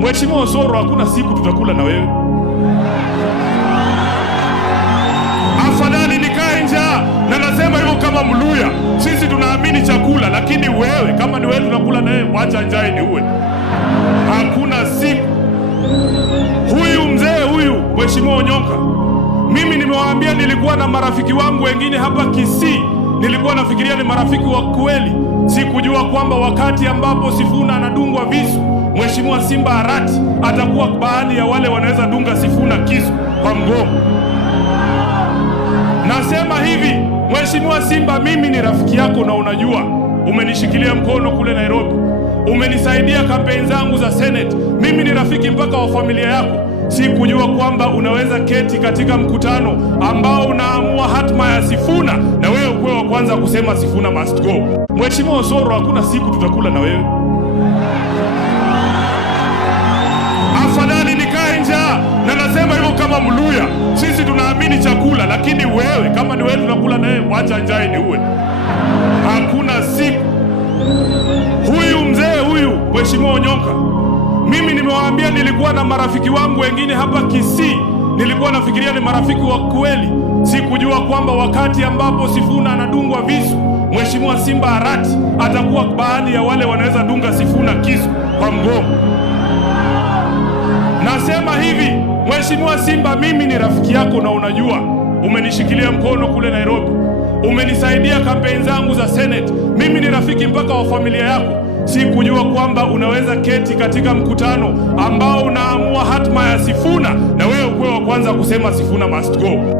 Mheshimiwa Osoro, hakuna siku tutakula na wewe. Afadhali nikae njaa, na nasema hivyo kama Mluya. Sisi tunaamini chakula, lakini wewe kama ni wewe tunakula na wewe, wacha njaa ni uwe. Hakuna siku. Huyu mzee huyu Mheshimiwa Onyonka, mimi nimewaambia, nilikuwa na marafiki wangu wengine hapa Kisii, nilikuwa nafikiria ni marafiki wa kweli. Sikujua kwamba wakati ambapo Sifuna anadungwa visu, Mheshimiwa Simba Arati atakuwa baadhi ya wale wanaweza dunga Sifuna kisu kwa mgongo. Nasema hivi, Mheshimiwa Simba, mimi ni rafiki yako na unajua, umenishikilia mkono kule Nairobi, umenisaidia kampeni zangu za Senate, mimi ni rafiki mpaka wa familia yako. Sikujua kwamba unaweza keti katika mkutano ambao unaamua hatma ya Sifuna na wewe ukuwe wa kwanza kusema Sifuna must go. Mheshimiwa Osoro, hakuna siku tutakula na wewe. Afadhali nikae njaa, na nasema hivyo kama Mluya. Sisi tunaamini chakula, lakini wewe kama ni wewe tunakula na wewe, wacha njaa ni uwe. Hakuna siku. Huyu mzee huyu Mheshimiwa Onyonka, mimi nimewaambia, nilikuwa na marafiki wangu wengine hapa Kisii, nilikuwa nafikiria ni marafiki wa kweli. Sikujua kwamba wakati ambapo Sifuna anadungwa visu, Mheshimiwa Simba Arati atakuwa baadhi ya wale wanaweza dunga Sifuna kisu kwa mgongo. Nasema hivi, Mheshimiwa Simba, mimi ni rafiki yako na unajua, umenishikilia mkono kule Nairobi, umenisaidia kampeni zangu za Senate, mimi ni rafiki mpaka wa familia yako. Sikujua kwamba unaweza keti katika mkutano ambao unaamua hatma ya Sifuna na wewe ukuwe wa kwanza kusema Sifuna must go.